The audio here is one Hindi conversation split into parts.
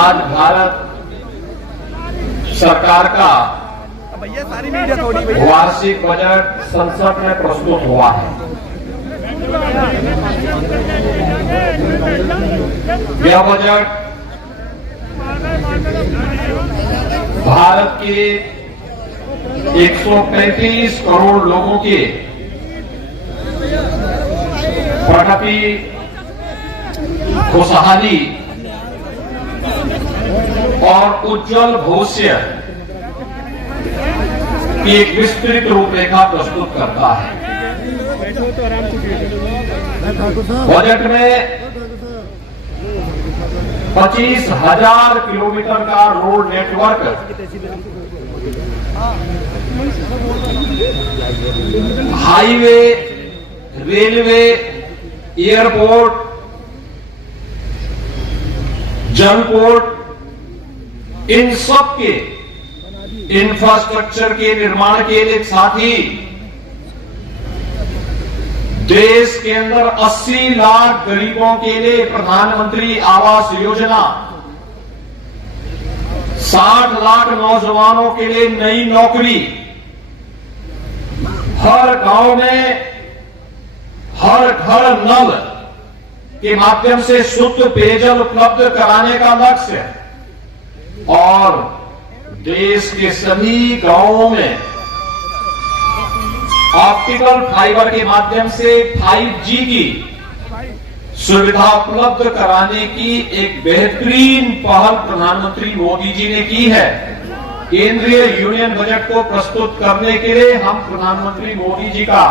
आज भारत सरकार का वार्षिक बजट संसद में प्रस्तुत हुआ है। यह बजट भारत के 135 करोड़ लोगों के प्रगति, खुशहाली और उज्जवल भविष्य की एक विस्तृत रूपरेखा प्रस्तुत करता है। बजट में 25,000 किलोमीटर का road network, highway, railway, airport, जलपोर्ट, इन सब के इंफ्रास्ट्रक्चर के निर्माण के लिए साथ ही देश के अंदर 80 लाख गरीबों के लिए प्रधानमंत्री आवास योजना, 60 लाख नौजवानों के लिए नई नौकरी, हर गांव में हर घर नल के माध्यम से शुद्ध पेयजल उपलब्ध कराने का लक्ष्य और देश के सभी गांवों में ऑप्टिकल फाइबर के माध्यम से 5G की सुविधा उपलब्ध कराने की एक बेहतरीन पहल प्रधानमंत्री मोदी जी ने की है। केंद्रीय यूनियन बजट को प्रस्तुत करने के लिए हम प्रधानमंत्री मोदी जी का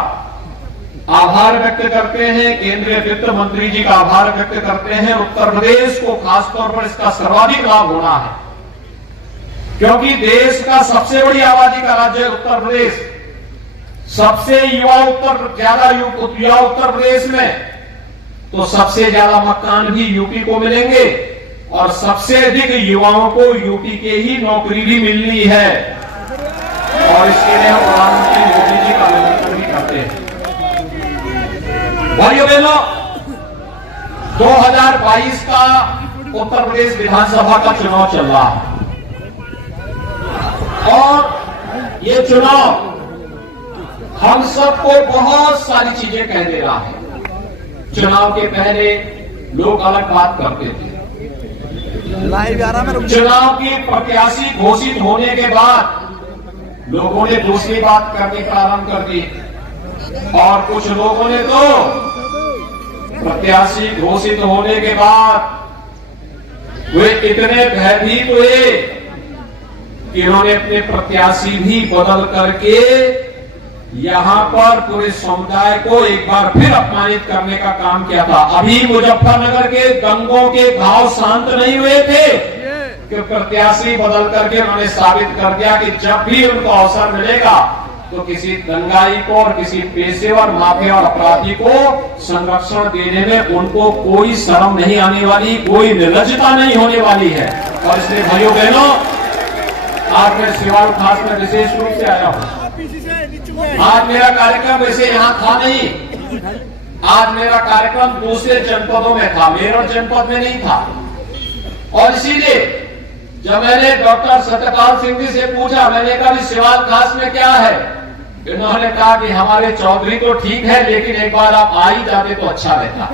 आभार व्यक्त करते हैं, केंद्रीय वित्त मंत्री जी का आभार व्यक्त करते हैं। उत्तर प्रदेश को खासतौर पर इसका सर्वाधिक लाभ होना है, क्योंकि देश का सबसे बड़ी आबादी का राज्य है उत्तर प्रदेश, सबसे ज्यादा युवा उत्तर प्रदेश में, तो सबसे ज्यादा मकान भी यूपी को मिलेंगे और सबसे अधिक युवाओं को यूपी के ही नौकरी भी मिलनी है। और इसके लिए हम प्रधानमंत्री मोदी जी का अभिनंदन भी करते हैं। भाइयों बहनों, 2022 का उत्तर प्रदेश विधानसभा का चुनाव चल रहा है और ये चुनाव हम सबको बहुत सारी चीजें कह दे रहा है। चुनाव के पहले लोग अलग बात करते थे, चुनाव की प्रत्याशी घोषित होने के बाद लोगों ने दूसरी बात करने का आरंभ कर दी और कुछ लोगों ने तो प्रत्याशी घोषित होने के बाद वे इतने भयभीत हुए कि उन्होंने अपने प्रत्याशी भी बदल करके यहां पर पूरे समुदाय को एक बार फिर अपमानित करने का काम किया था। अभी मुजफ्फरनगर के दंगों के घाव शांत नहीं हुए थे कि प्रत्याशी बदल करके उन्होंने साबित कर दिया कि जब भी उनको अवसर मिलेगा तो किसी दंगाई को और किसी पेशेवर माफिया और अपराधी को संरक्षण देने में उनको कोई शर्म नहीं आने वाली, कोई निर्लज्जता नहीं होने वाली है। और इसलिए भाइयों बहनों, आज मैं सिवाल खास में विशेष रूप से आया हूं। आज मेरा कार्यक्रम वैसे यहां था नहीं, आज मेरा कार्यक्रम दूसरे जनपदों में था, मेरठ जनपद में नहीं था। और इसीलिए जब मैंने डॉक्टर सत्यपाल सिंह जी से पूछा, मैंने कहा कि सिवाल खास में क्या है, इन्होंने कहा कि हमारे चौधरी तो ठीक है, लेकिन एक बार आप आ ही जाते तो अच्छा रहता।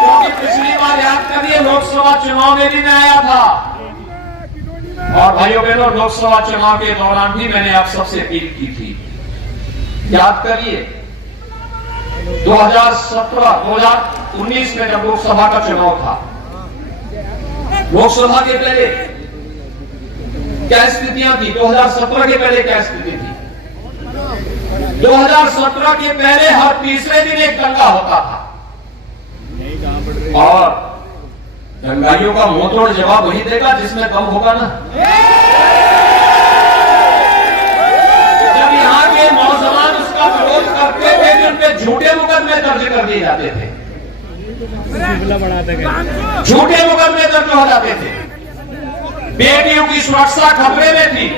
क्योंकि पिछली बार याद करिए लोकसभा चुनाव में भी मैं आया था और भाइयों बहनों, लोकसभा चुनाव के दौरान भी मैंने आप सबसे अपील की थी। याद करिए 2019 में जब लोकसभा का चुनाव था, लोकसभा के पहले क्या स्थितियां थी, 2017 के पहले क्या स्थिति थी। 2017 के पहले हर तीसरे दिन एक दंगा होता था और दंगाइयों का मुंहतोड़ जवाब वही देगा जिसमें दम होगा ना। जब यहाँ के नौजवान उसका विरोध करते थे तो उन पे झूठे मुकदमे दर्ज कर दिए जाते थे, झूठे मुकदमे दर्ज हो जाते थे। बेटियों की सुरक्षा खतरे में थी,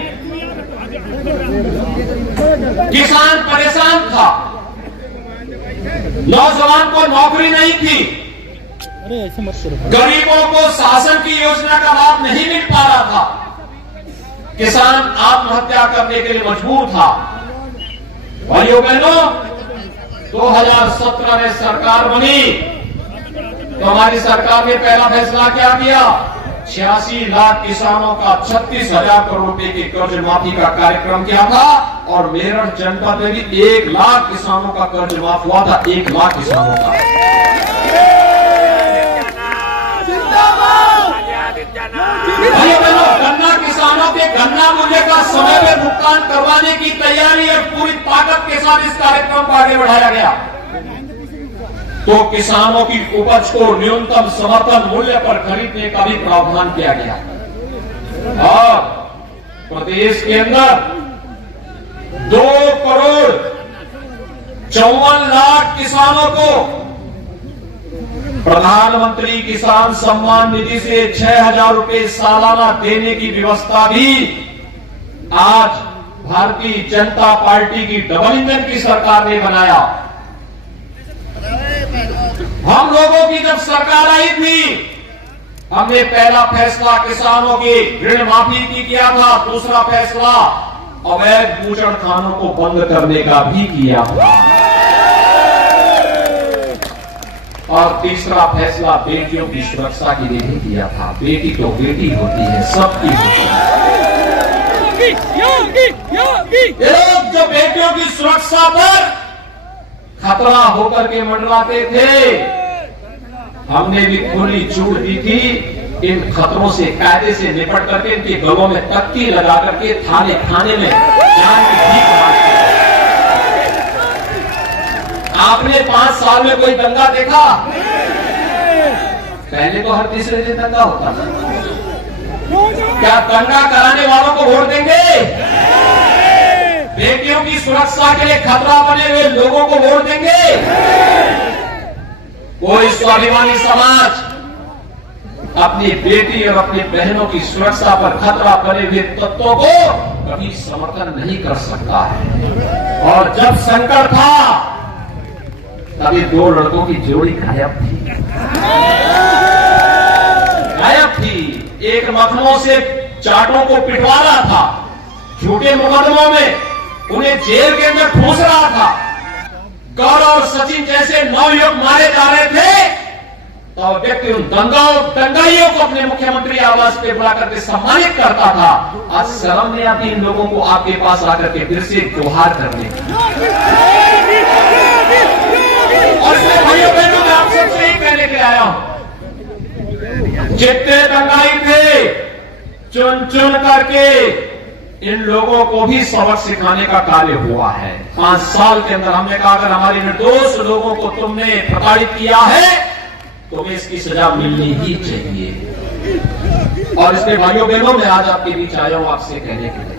किसान परेशान था, नौजवान को नौकरी नहीं थी, गरीबों को शासन की योजना का लाभ नहीं मिल पा रहा था, किसान आत्महत्या करने के लिए मजबूर था। भाइयों बहनों, 2017 में सरकार बनी तो हमारी सरकार ने पहला फैसला क्या किया? 86 लाख किसानों का 36,000 करोड़ रुपए के कर्ज माफी का कार्यक्रम किया था और मेरठ जनपद में भी 1 लाख किसानों का कर्ज माफ हुआ था। 1 लाख किसानों का। भाइयों बहनों, गन्ना किसानों के गन्ना मूल्य का समय पर भुगतान करवाने की तैयारी और पूरी ताकत के साथ इस कार्यक्रम को आगे बढ़ाया गया तो किसानों की उपज को न्यूनतम समर्थन मूल्य पर खरीदने का भी प्रावधान किया गया और प्रदेश के अंदर 2,54,00,000 किसानों को प्रधानमंत्री किसान सम्मान निधि से 6,000 रुपए सालाना देने की व्यवस्था भी आज भारतीय जनता पार्टी की डबल इंजन की सरकार ने बनाया। हम लोगों की जब सरकार आई थी, हमने पहला फैसला किसानों की ऋण माफी की किया था, दूसरा फैसला अवैध बूचड़खानों को बंद करने का भी किया था और तीसरा फैसला बेटियों की सुरक्षा के लिए भी किया था। बेटी तो बेटी होती है, सबकी होती है। ये लोग जो बेटियों की सुरक्षा पर खतरा होकर के मंडराते थे, हमने भी खुली छूट दी थी इन खतरों से कायदे से निपट करके इनके गलों में तख्ती लगा करके थाने खाने में जान की भीख मांगते। आपने 5 साल में कोई दंगा देखा? पहले तो हर तीसरे दिन दंगा होता था। क्या दंगा कराने वालों को वोट देंगे? बेटियों की सुरक्षा के लिए खतरा बने हुए लोगों को वोट देंगे? कोई स्वाभिमानी समाज अपनी बेटी और अपनी बहनों की सुरक्षा पर खतरा बने हुए तत्वों को कभी समर्थन नहीं कर सकता है। और जब संकट था तभी 2 लड़कों की जोड़ी गायब थी। एक लखनऊ से चाटों को पिटवा रहा था, झूठे मुकदमों में उन्हें जेल के अंदर ठूस रहा था। गौरव और सचिन जैसे नवयुवक मारे जा रहे थे तो व्यक्ति उन दंगाइयों को अपने मुख्यमंत्री आवास पे बुला करके सम्मानित करता था। आज शर्म नहीं आती इन लोगों को आपके पास आकर के फिर से गुहार करने की। और इसलिए भाइयों बहनों, मैं आप सबसे ही कहने के आया हूं, जितने दंगाई थे चुन चुन करके इन लोगों को भी सबक सिखाने का कार्य हुआ है। 5 साल के अंदर हमने कहा अगर हमारे निर्दोष लोगों को तुमने प्रताड़ित किया है तुम्हें इसकी सजा मिलनी ही चाहिए। और इसलिए भाइयों बहनों, मैं आज आपके बीच आया हूं आपसे कहने के लिए,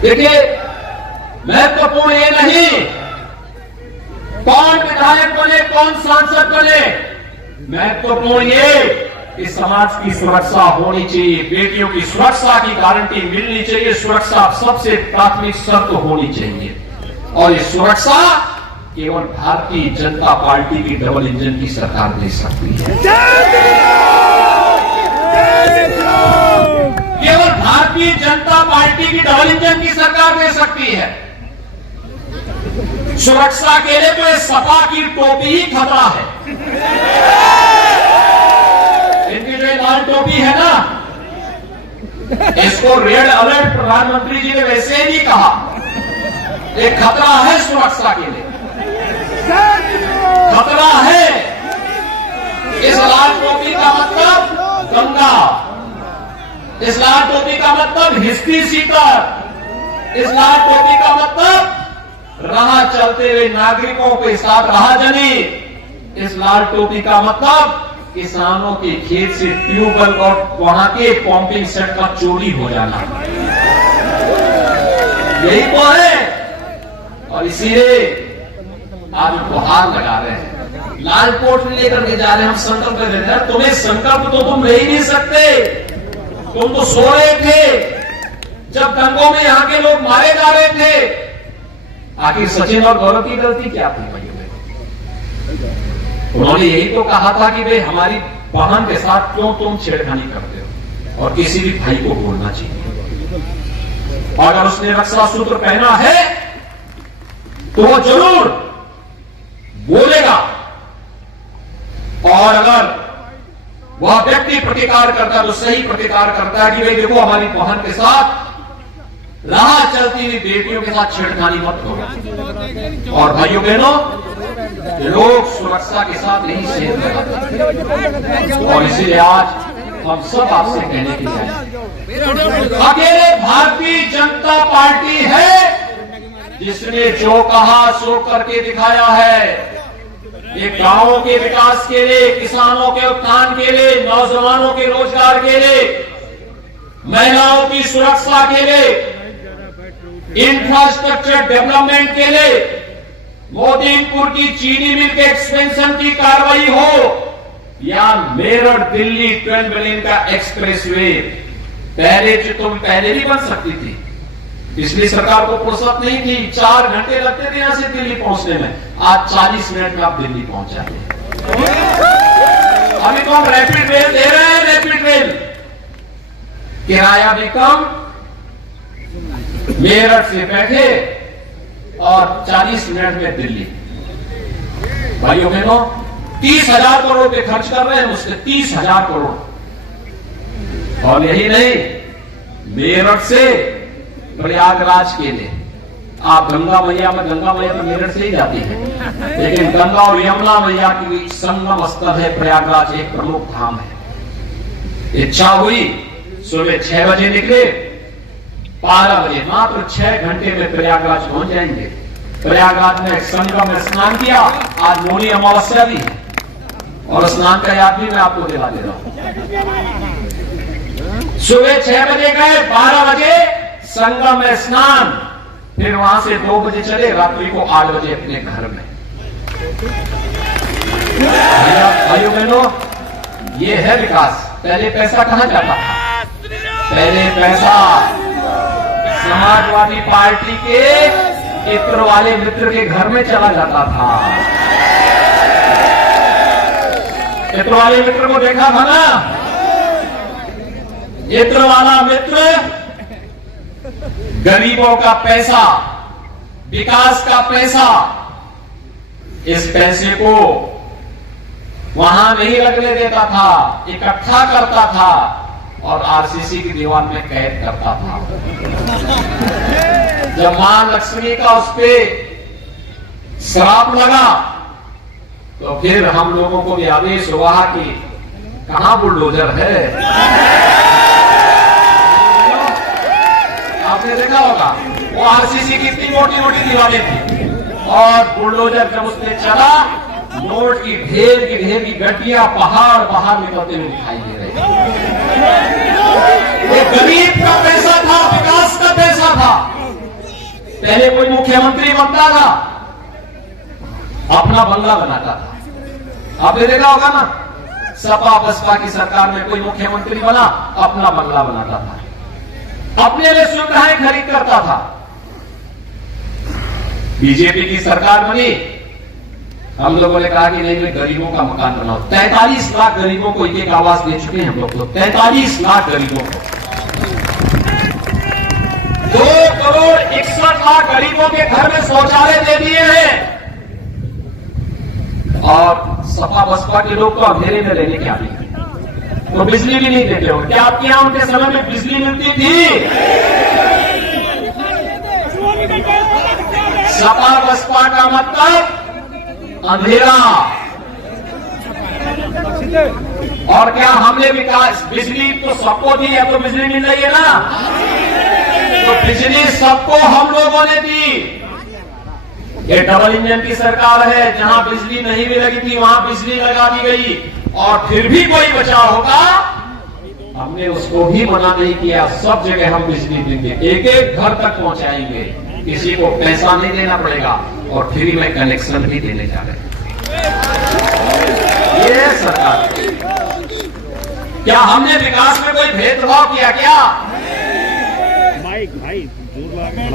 देखिए महत्वपूर्ण ये नहीं कौन विधायक बने, कौन सांसद बने, महत्वपूर्ण ये कि समाज की सुरक्षा होनी चाहिए, बेटियों की सुरक्षा की गारंटी मिलनी चाहिए, सुरक्षा सबसे प्राथमिक शर्त होनी चाहिए। और ये सुरक्षा केवल भारतीय जनता पार्टी की डबल इंजन की सरकार दे सकती है। केवल भारतीय जनता पार्टी की डबल इंजन की सरकार दे सकती है। सुरक्षा के लिए तो ये सपा की टोपी ही खतरा है। इनकी जो लाल टोपी है ना, इसको रेड अलर्ट प्रधानमंत्री जी ने वैसे ही नहीं कहा, एक खतरा है सुरक्षा के लिए, खतरा है। इस लाल टोपी का मतलब दंगा, इस लाल टोपी का मतलब हिस्ट्री सीटर, इस लाल टोपी का मतलब राह चलते हुए नागरिकों के साथ राहजनी, इस लाल टोपी का मतलब किसानों के खेत से ट्यूबवेल और वहां के पंपिंग सेट का चोरी हो जाना, यही तो है। और इसीलिए आज गुहार लगा रहे हैं, लाल कोट लेकर के जा रहे हैं, हम संकल्प ले रहे हैं। तुम्हें संकल्प तो तुम ले ही नहीं सकते, तुम तो सो रहे थे जब दंगों में यहां के लोग मारे जा रहे थे। आखिर सचिन और गौरव की गलती क्या थी भाई? उन्होंने यही तो कहा था कि भाई हमारी बहन के साथ क्यों तुम छेड़खानी करते हो, और किसी भी भाई को बोलना चाहिए। और अगर उसने रक्षा सूत्र पहना है तो वो जरूर बोलेगा, और अगर वह व्यक्ति प्रतिकार करता है तो सही प्रतिकार करता है कि भाई देखो हमारी बहन के साथ राह चलती हुई बेटियों के साथ छेड़खानी मत करो। और भाइयों बहनों, लोग सुरक्षा के साथ नहीं सेहत लगाते, और इसीलिए आज हम सब आपसे कहने के लिए अकेले भारतीय जनता पार्टी है जिसने जो कहा सो करके दिखाया है। ये गांवों के विकास के लिए, किसानों के उत्थान के लिए, नौजवानों के रोजगार के लिए, महिलाओं की सुरक्षा के लिए, इंफ्रास्ट्रक्चर डेवलपमेंट के लिए, मोदीपुर की चीनी मिल के एक्सपेंशन की कार्रवाई हो या मेरठ दिल्ली 12 लेन का एक्सप्रेसवे, पहले भी बन सकती थी। पिछली सरकार को फुर्सत नहीं थी, 4 घंटे लगते थे यहां से दिल्ली पहुंचने में, आज 40 मिनट में आप दिल्ली पहुंच जाते। अभी तो हम रैपिड रेल दे रहे हैं, रैपिड रेल, किराया भी कम, मेरठ से बैठे और 40 मिनट में दिल्ली। भाइयों बहनों, 30,000 करोड़ पे खर्च कर रहे हैं उससे, 30,000 करोड़। और यही नहीं, मेरठ से प्रयागराज के लिए आप गंगा मैया में, गंगा मैया तो मेरठ से ही जाती है, लेकिन गंगा और यमुना मैया की संगम स्थल है प्रयागराज, एक प्रमुख धाम है। इच्छा हुई सुबह 6 बजे निकले, 12 बजे, मात्र 6 घंटे में प्रयागराज पहुंच जाएंगे। प्रयागराज में संगम में स्नान किया, आज मौनी अमावस्या भी है, और स्नान का याद भी मैं आपको दिला दे रहा हूं। सुबह 6 बजे गए, 12 बजे संगम में स्नान, फिर वहां से 2 बजे चले, रात्रि को 8 बजे अपने घर में। भाइयों बहनों, ये है विकास। पहले पैसा कहां जाता था? पहले पैसा समाजवादी पार्टी के इत्र वाले मित्र के घर में चला जाता था। इत्र वाले मित्र को देखा था ना, इत्र वाला मित्र गरीबों का पैसा, विकास का पैसा, इस पैसे को वहां नहीं लगने देता था, इकट्ठा करता था और आरसीसी की दीवार में कैद करता था। जब मां लक्ष्मी का उस पे श्राप लगा तो फिर हम लोगों को भी आदेश हुआ कि कहां बुलडोजर है। आपने देखा होगा वो आरसीसी की इतनी मोटी मोटी दीवारें थी, और बुलडोजर जब उसने चला, नोट की ढेर की गड्डियां पहाड़ बाहर निकलते हुए दिखाई दे रही। ये गरीब का पैसा था, विकास का पैसा था। पहले कोई मुख्यमंत्री बनता था, अपना बंगला बनाता था। आपने देखा होगा ना, सपा बसपा की सरकार में कोई मुख्यमंत्री बना, अपना बंगला बनाता था, अपने लिए सुविधाएं खरीद करता था। बीजेपी की सरकार बनी, हम लोगों ने कहा कि नहीं, गरीबों का मकान बनाओ। 43 लाख गरीबों को एक आवास दे चुके हैं हम लोग, तो 43 लाख गरीबों को, 2 करोड़ 61 लाख गरीबों के घर में शौचालय दे दिए हैं। और सपा बसपा के लोग तो अंधेरे में रहने के आदि हैं, तो बिजली भी नहीं देते हो। क्या आपके यहां उनके समय में बिजली मिलती थी? सपा बसपा का मतलब अंधेरा। और क्या हमने विकास, बिजली तो सबको दी है, तो बिजली मिल रही है ना, तो बिजली सबको हम लोगों ने दी। ये डबल इंजन की सरकार है, जहां बिजली नहीं भी लगी थी वहां बिजली लगा दी गई, और फिर भी कोई बचाव होगा, हमने उसको भी मना नहीं किया। सब जगह हम बिजली देंगे, एक एक घर तक पहुंचाएंगे, किसी को पैसा नहीं देना पड़ेगा, और फ्री में कनेक्शन भी देने जा रहे हैं। ये सरकार, क्या हमने विकास में कोई भेदभाव किया क्या?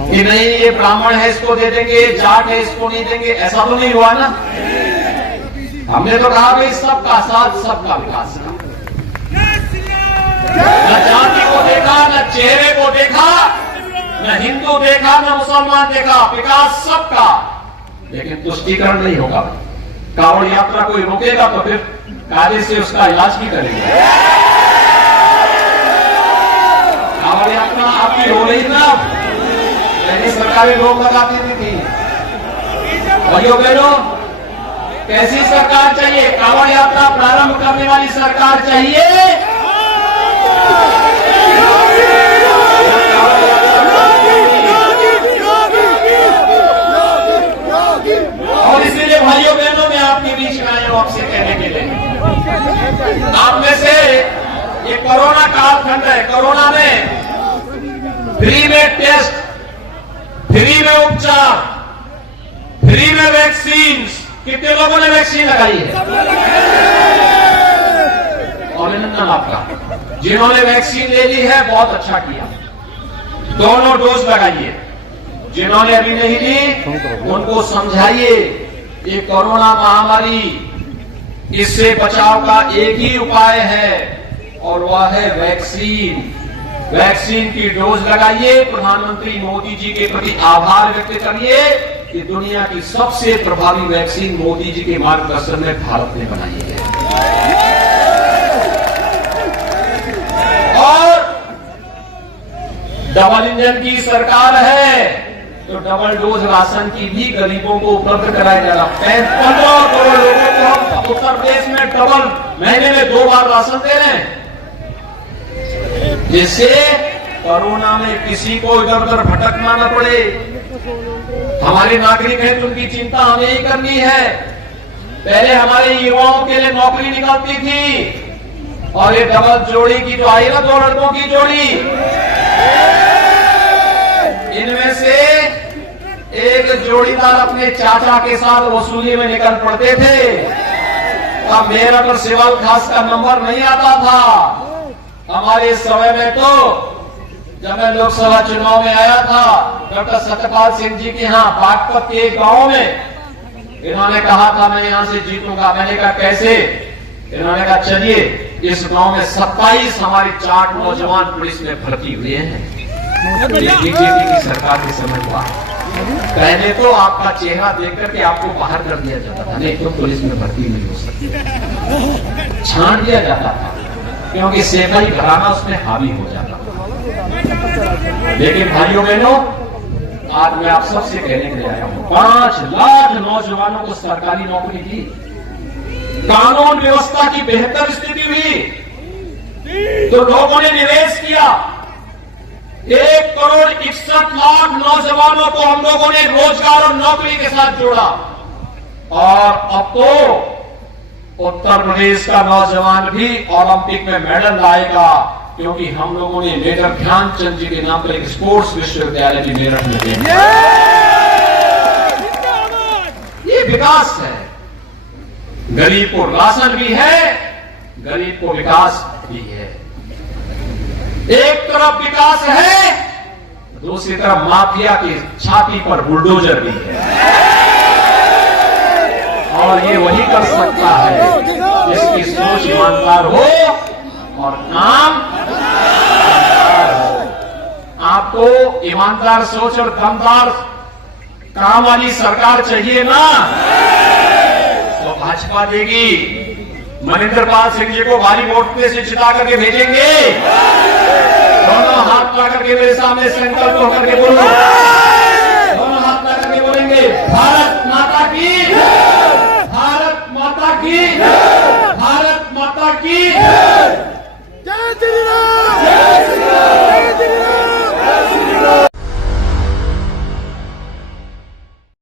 कि नहीं, ये ब्राह्मण है इसको दे देंगे, जाट है इसको नहीं देंगे, ऐसा तो नहीं हुआ ना। हमने तो कहा भाई सबका साथ सबका विकास का, न जाति को देखा, न चेहरे को देखा, न हिंदू देखा, न मुसलमान देखा, विकास सबका। लेकिन तुष्टीकरण नहीं होगा। कांवड़ यात्रा कोई रोकेगा तो फिर कायदे से उसका इलाज भी करेंगे। कांवड़ यात्रा आपकी हो रही ना, पहले सरकारें रोक लगाती थी। भाइयों बहनों, कैसी सरकार चाहिए? कांवड़ यात्रा प्रारंभ करने वाली सरकार चाहिए, और इसीलिए भाइयों बहनों मैं आपके बीच में आया हूं आपसे कहने के लिए, आप में से ये कोरोना कालखंड है। कोरोना में फ्री में टेस्ट, फ्री में उपचार, फ्री में वैक्सीन, कितने लोगों ने वैक्सीन लगाई है? अभिनंदन आपका। जिन्होंने वैक्सीन ले ली है बहुत अच्छा किया, दोनों डोज लगाइए। जिन्होंने अभी नहीं ली उनको समझाइए ये कोरोना महामारी, इससे बचाव का एक ही उपाय है और वह है वैक्सीन। वैक्सीन की डोज लगाइए। प्रधानमंत्री मोदी जी के प्रति आभार व्यक्त करिए कि दुनिया की सबसे प्रभावी वैक्सीन मोदी जी के मार्गदर्शन में भारत ने बनाई है। और डबल इंजन की सरकार है तो डबल डोज राशन की भी गरीबों को उपलब्ध कराया जा रहा। 15 करोड़ लोगों को हम उत्तर प्रदेश में डबल महीने में 2 बार राशन दे रहे हैं, जिससे कोरोना में किसी को इधर उधर भटकना न पड़े। हमारे नागरिक हैं तो उनकी चिंता हमें ही करनी है। पहले हमारे युवाओं के लिए नौकरी निकलती थी और ये डबल जोड़ी की जो आई ना, 2 लड़कों की जोड़ी, इनमें से एक जोड़ीदार अपने चाचा के साथ वसूली में निकल पड़ते थे। अब मेरा तो सिविल खास का नंबर नहीं आता था। हमारे समय में तो जब मैं लोकसभा चुनाव में आया था डॉक्टर सत्यपाल सिंह जी के यहाँ बागपत के एक गांव में, इन्होंने कहा था मैं यहां से जीतूंगा। मैंने कहा कैसे? इन्होंने कहा चलिए, इस गांव में 27 हमारे 4 नौजवान पुलिस में भर्ती हुए हैं। बीजेपी की सरकार के समय हुआ। पहले तो आपका चेहरा देख करके आपको बाहर कर दिया जाता था, नहीं तो पुलिस में भर्ती नहीं हो सकती, छांट दिया जाता था, क्योंकि सेवाई घराना उसमें हावी हो जाता था। लेकिन भाइयों बहनों, आज मैं आप सबसे कहने के लिए आया हूं, 5 लाख नौजवानों को सरकारी नौकरी दी, कानून व्यवस्था की बेहतर स्थिति हुई तो लोगों ने निवेश किया। 1 करोड़ 61 लाख नौजवानों को हम लोगों ने रोजगार और नौकरी के साथ जोड़ा। और अब तो उत्तर प्रदेश का नौजवान भी ओलंपिक में मेडल लाएगा, क्योंकि हम लोगों ने मेजर ध्यानचंद जी के नाम पर एक स्पोर्ट्स विश्वविद्यालय भी मेरठ में दिया। ये विकास है। गरीब को राशन भी है, गरीब को विकास भी है। एक तरफ विकास है, दूसरी तरफ माफिया की छाती पर बुलडोजर भी है। और ये वही कर सकता है जिसकी सोच ईमानदार हो और काम दमदार हो। आपको ईमानदार सोच और दमदार काम वाली सरकार चाहिए ना, तो भाजपा देगी। मनिंदर पाल सिंह जी को भारी वोट से जिता करके भेजेंगे। दोनों हाथ ला करके मेरे सामने संकल्प होकर के बोलो।